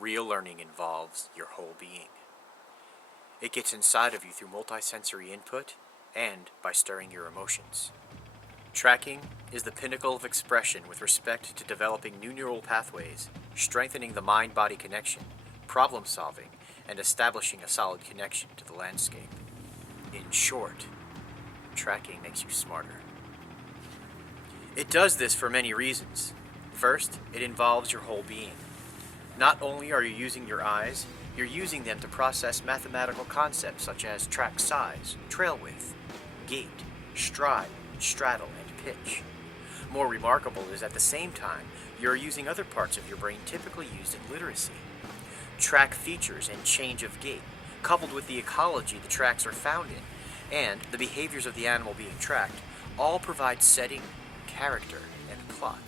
Real learning involves your whole being. It gets inside of you through multisensory input and by stirring your emotions. Tracking is the pinnacle of expression with respect to developing new neural pathways, strengthening the mind-body connection, problem solving, and establishing a solid connection to the landscape. In short, tracking makes you smarter. It does this for many reasons. First, it involves your whole being. Not only are you using your eyes, you're using them to process mathematical concepts such as track size, trail width, gait, stride, straddle, and pitch. More remarkable is at the same time, you're using other parts of your brain typically used in literacy. Track features and change of gait, coupled with the ecology the tracks are found in, and the behaviors of the animal being tracked, all provide setting, character, and plot.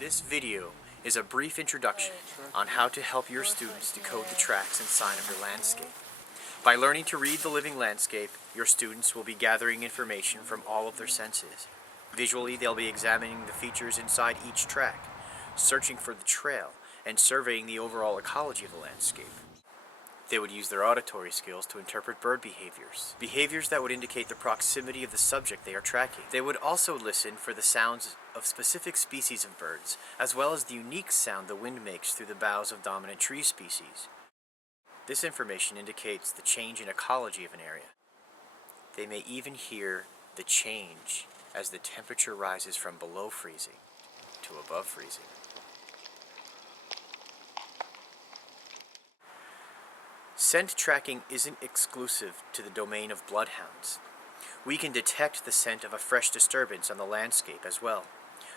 This video is a brief introduction on how to help your students decode the tracks and sign of your landscape. By learning to read the living landscape, your students will be gathering information from all of their senses. Visually, they'll be examining the features inside each track, searching for the trail, and surveying the overall ecology of the landscape. They would use their auditory skills to interpret bird behaviors that would indicate the proximity of the subject they are tracking. They would also listen for the sounds of specific species of birds, as well as the unique sound the wind makes through the boughs of dominant tree species. This information indicates the change in ecology of an area. They may even hear the change as the temperature rises from below freezing to above freezing. Scent tracking isn't exclusive to the domain of bloodhounds. We can detect the scent of a fresh disturbance on the landscape as well.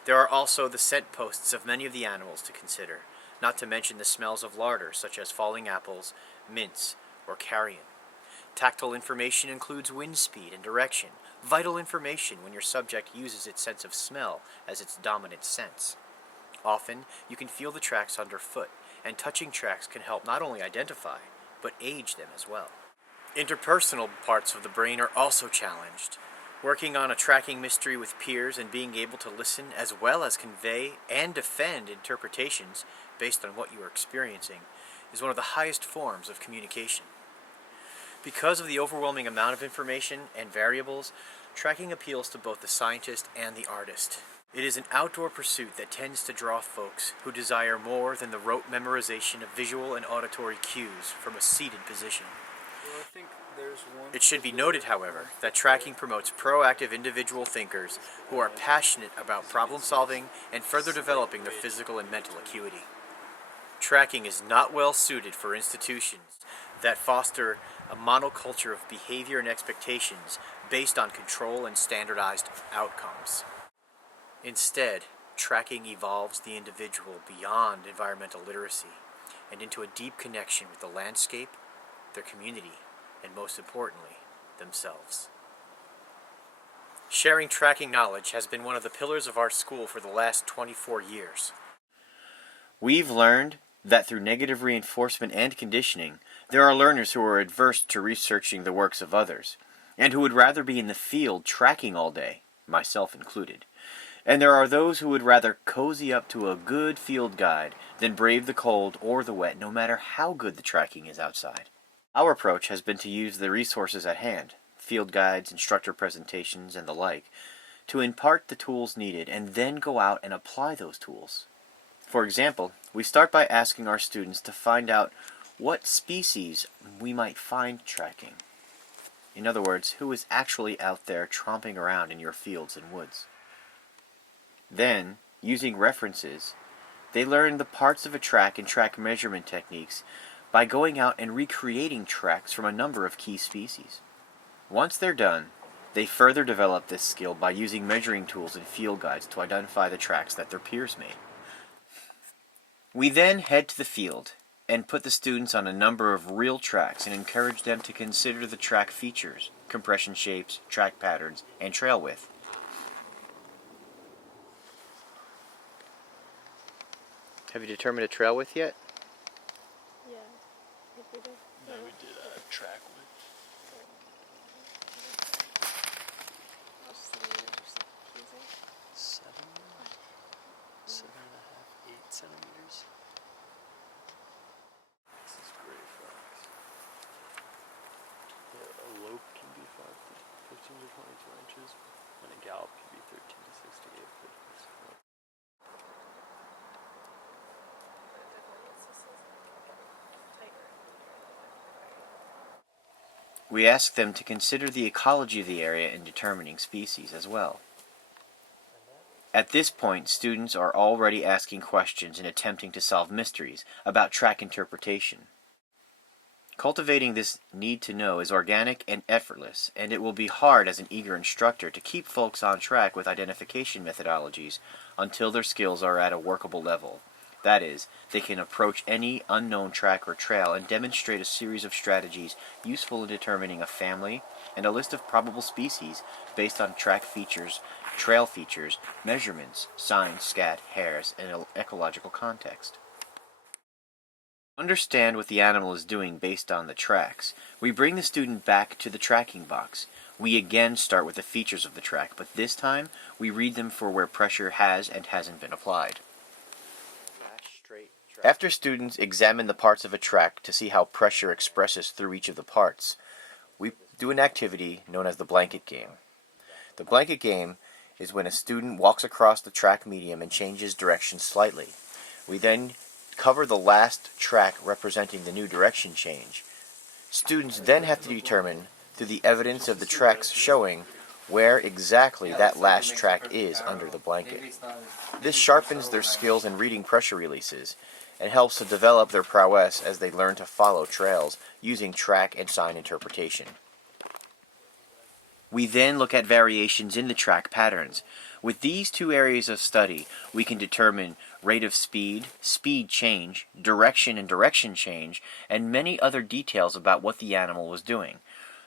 There are also the scent posts of many of the animals to consider, not to mention the smells of larder such as falling apples, mints, or carrion. Tactile information includes wind speed and direction, vital information when your subject uses its sense of smell as its dominant sense. Often, you can feel the tracks underfoot, and touching tracks can help not only identify, but age them as well. Interpersonal parts of the brain are also challenged. Working on a tracking mystery with peers and being able to listen as well as convey and defend interpretations based on what you are experiencing is one of the highest forms of communication. Because of the overwhelming amount of information and variables, tracking appeals to both the scientist and the artist. It is an outdoor pursuit that tends to draw folks who desire more than the rote memorization of visual and auditory cues from a seated position. Well, I think there's one. It should be noted, however, that tracking promotes proactive individual thinkers who are passionate about problem solving and further developing their physical and mental acuity. Tracking is not well suited for institutions that foster a monoculture of behavior and expectations based on control and standardized outcomes. Instead, tracking evolves the individual beyond environmental literacy and into a deep connection with the landscape, their community, and most importantly, themselves. Sharing tracking knowledge has been one of the pillars of our school for the last 24 years. We've learned that through negative reinforcement and conditioning, there are learners who are adverse to researching the works of others, and who would rather be in the field tracking all day, myself included. And there are those who would rather cozy up to a good field guide than brave the cold or the wet, no matter how good the tracking is outside. Our approach has been to use the resources at hand, field guides, instructor presentations, and the like, to impart the tools needed and then go out and apply those tools. For example, we start by asking our students to find out what species we might find tracking. In other words, who is actually out there tromping around in your fields and woods. Then, using references, they learn the parts of a track and track measurement techniques by going out and recreating tracks from a number of key species. Once they're done, they further develop this skill by using measuring tools and field guides to identify the tracks that their peers made. We then head to the field and put the students on a number of real tracks and encourage them to consider the track features, compression shapes, track patterns, and trail width. Have you determined a trail width yet? Yeah, I think we did. No, we did track width. Most centimeters or something. 7.5, 8 centimeters. 13 to 68. We ask them to consider the ecology of the area in determining species as well. At this point, students are already asking questions and attempting to solve mysteries about track interpretation. Cultivating this need to know is organic and effortless, and it will be hard as an eager instructor to keep folks on track with identification methodologies until their skills are at a workable level. That is, they can approach any unknown track or trail and demonstrate a series of strategies useful in determining a family and a list of probable species based on track features, trail features, measurements, signs, scat, hairs, and ecological context. Understand what the animal is doing based on the tracks. We bring the student back to the tracking box. We again start with the features of the track, but this time we read them for where pressure has and hasn't been applied. After students examine the parts of a track to see how pressure expresses through each of the parts, we do an activity known as the blanket game. The blanket game is when a student walks across the track medium and changes direction slightly. We then cover the last track representing the new direction change. Students then have to determine, through the evidence of the tracks showing, where exactly that last track is under the blanket. This sharpens their skills in reading pressure releases and helps to develop their prowess as they learn to follow trails using track and sign interpretation. We then look at variations in the track patterns. With these two areas of study, we can determine rate of speed, speed change, direction and direction change, and many other details about what the animal was doing.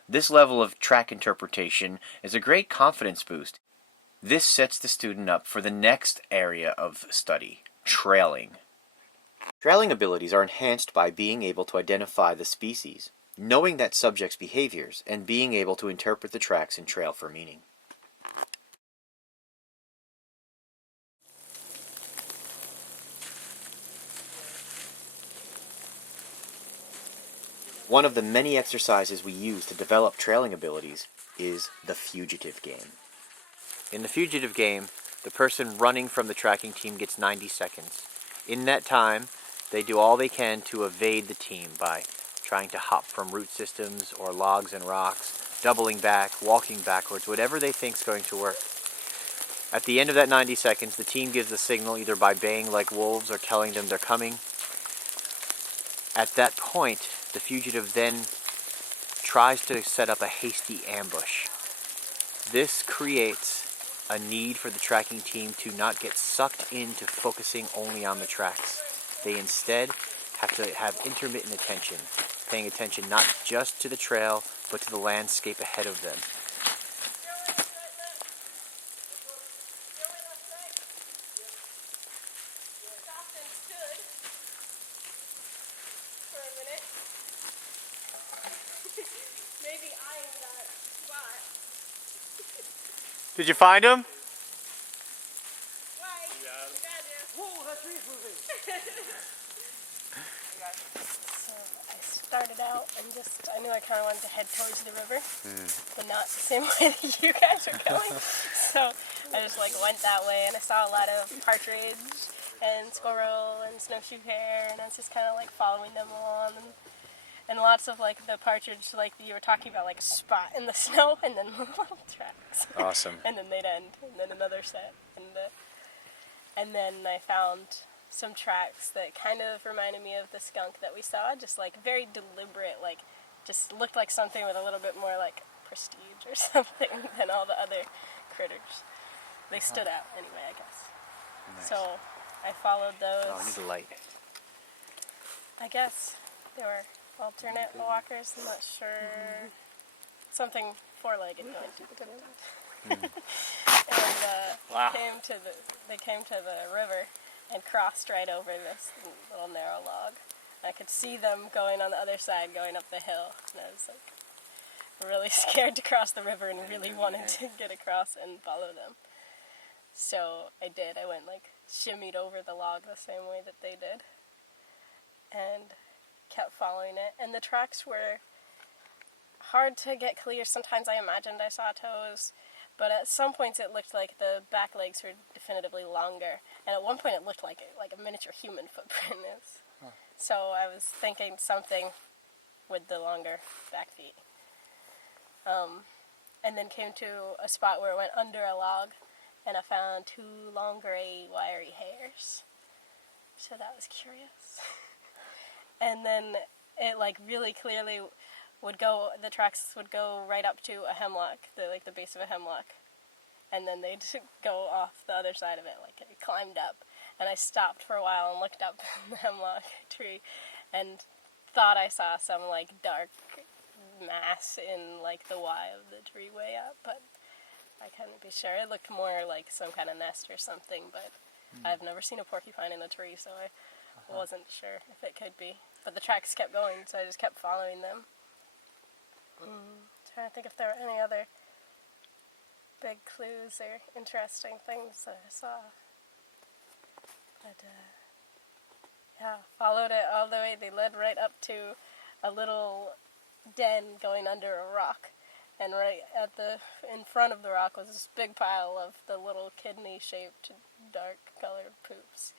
This level of track interpretation is a great confidence boost. This sets the student up for the next area of study, trailing. Trailing abilities are enhanced by being able to identify the species, knowing that subject's behaviors, and being able to interpret the tracks and trail for meaning. One of the many exercises we use to develop trailing abilities is the fugitive game. In the fugitive game, the person running from the tracking team gets 90 seconds. In that time, they do all they can to evade the team by trying to hop from root systems or logs and rocks, doubling back, walking backwards, whatever they think is going to work. At the end of that 90 seconds, the team gives the signal either by baying like wolves or telling them they're coming. At that point, the fugitive then tries to set up a hasty ambush. This creates a need for the tracking team to not get sucked into focusing only on the tracks. They instead have to have intermittent attention, paying attention not just to the trail, but to the landscape ahead of them. Maybe I am that spot. Did you find him? Why? Yeah. Whoa, that tree's moving. So I started out and I knew I kind of wanted to head towards the river, but not the same way that you guys are going. So I just went that way, and I saw a lot of partridge and squirrel and snowshoe hare, and I was just kind of following them along, and lots of the partridge, you were talking about, a spot in the snow, and then little tracks. Awesome. And then they'd end, and then another set, and then I found some tracks that kind of reminded me of the skunk that we saw, just very deliberate, just looked like something with a little bit more prestige or something than all the other critters. They stood out anyway, I guess. Nice. So I followed those. Oh, I need the light. I guess they were alternate walkers. I'm not sure. Something four-legged going to the and Wow. they came to the river and crossed right over this little narrow log. I could see them going on the other side, going up the hill, and I was really scared to cross the river and really wanted to get across and follow them. So I did. I went shimmied over the log the same way that they did, and kept following it. And the tracks were hard to get clear. Sometimes I imagined I saw toes, But at some points it looked like the back legs were definitively longer, and at one point it looked like a miniature human footprint is. So I was thinking something with the longer back feet. And then came to a spot where it went under a log, and I found 2 long gray wiry hairs. So that was curious. And then it really clearly the tracks would go right up to a hemlock, the base of a hemlock. And then they'd go off the other side of it, it climbed up. And I stopped for a while and looked up the hemlock tree and thought I saw some dark mass in the Y of the tree way up, but I couldn't be sure. It looked more like some kind of nest or something, but I've never seen a porcupine in the tree, so I wasn't sure if it could be. But the tracks kept going, so I just kept following them. Trying to think if there were any other big clues or interesting things that I saw. But, yeah, followed it all the way. They led right up to a little den going under a rock. And right in front of the rock was this big pile of the little kidney-shaped, dark-colored poops.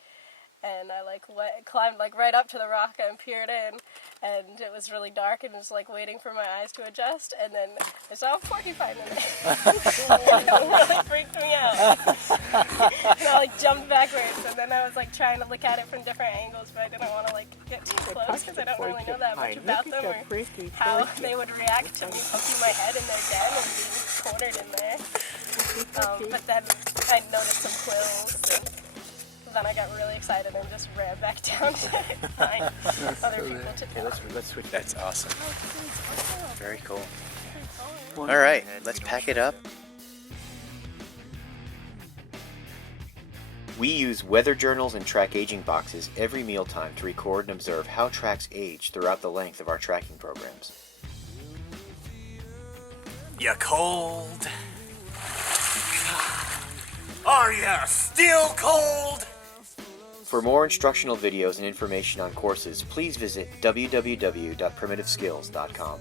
And I climbed right up to the rock and peered in, and it was really dark and was waiting for my eyes to adjust, and then I saw a porcupine in there. It really freaked me out. And I jumped backwards, and then I was trying to look at it from different angles, but I didn't want to get too close because I don't really know that much about them or how they would react to me poking my head in their den and being cornered in there. But then I noticed some quills. Then I got really excited and just ran back down to find other people to talk. Let's switch. That's awesome. Very cool. All right, let's pack it up. We use weather journals and track aging boxes every mealtime to record and observe how tracks age throughout the length of our tracking programs. You cold? Are you still cold? For more instructional videos and information on courses, please visit www.primitiveskills.com.